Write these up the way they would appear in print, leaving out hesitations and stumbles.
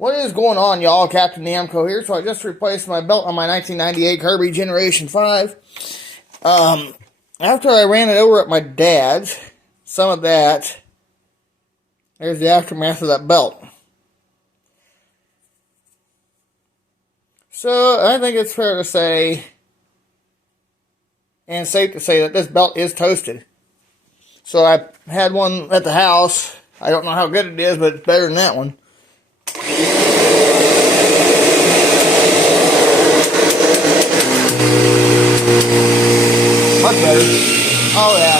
What is going on, y'all? Captain Namco here. So I just replaced my belt on my 1998 Kirby Generation 5. After I ran it over at my dad's, some of that, there's the aftermath of that belt. So I think it's fair to say, and safe to say, that this belt is toasted. So I had one at the house. I don't know how good it is, but it's better than that one. Much better. Oh yeah.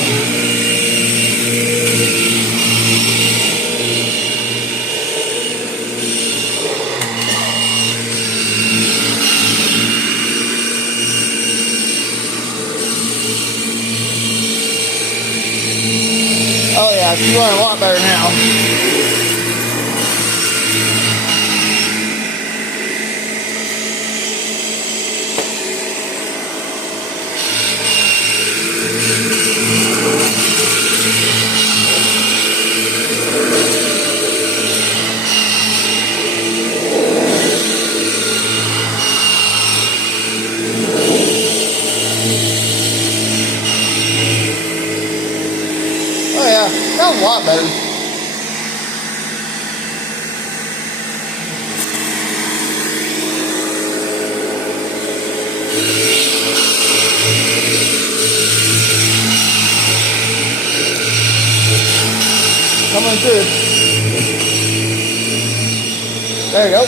Oh yeah, it's running a lot better now. Oh yeah, sounds a lot better. Coming through. There you go.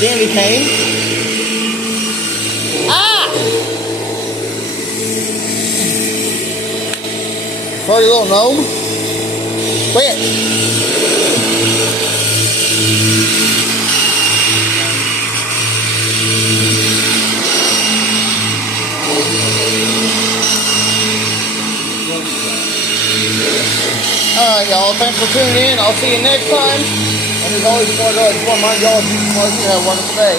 Candy cane. Ah! Sorry, little gnome. Quit. Alright, y'all. Thanks for tuning in. I'll see you next time. And as always, before I go, I just want to remind y'all, if you have a wonderful day.